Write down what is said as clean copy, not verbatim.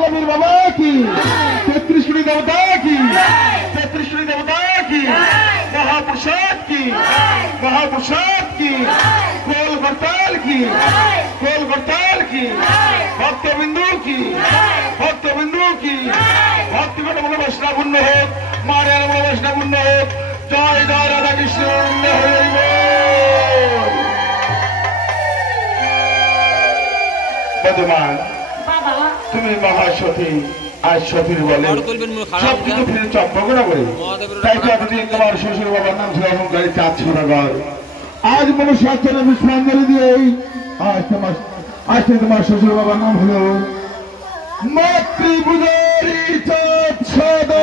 বাংলাবীর বাবা কি 33 কোটি দেবতা কি 33 কোটি দেবতা কি মহাপ্রসাদ কি মহাপ্রসাদ কি কোল বরতাল কি কোল বরতাল কি ভক্তবিন্দু কি ভক্তবিন্দু কি ভক্তিগণ বলে বৈষ্ণবন্য হোক মারের বলে বৈষ্ণবন্য হোক জয় জয় রাধা কৃষ্ণ হইব। বর্তমান তুমি মহাসতী আজ সতীর বলে সব কিছু ফিরে চম্পকনা বলে তাই তো এতদিন তোমার শ্বশুর বাবার নাম ছিল অহংকারী চাঁদ সদাগর। আজ মনুষ্যাচরণে পুষ্পাঞ্জলি দিয়ে আজ তোমার শ্বশুর বাবার নাম হলো মাতৃপূজারী চাঁদ সদাগর।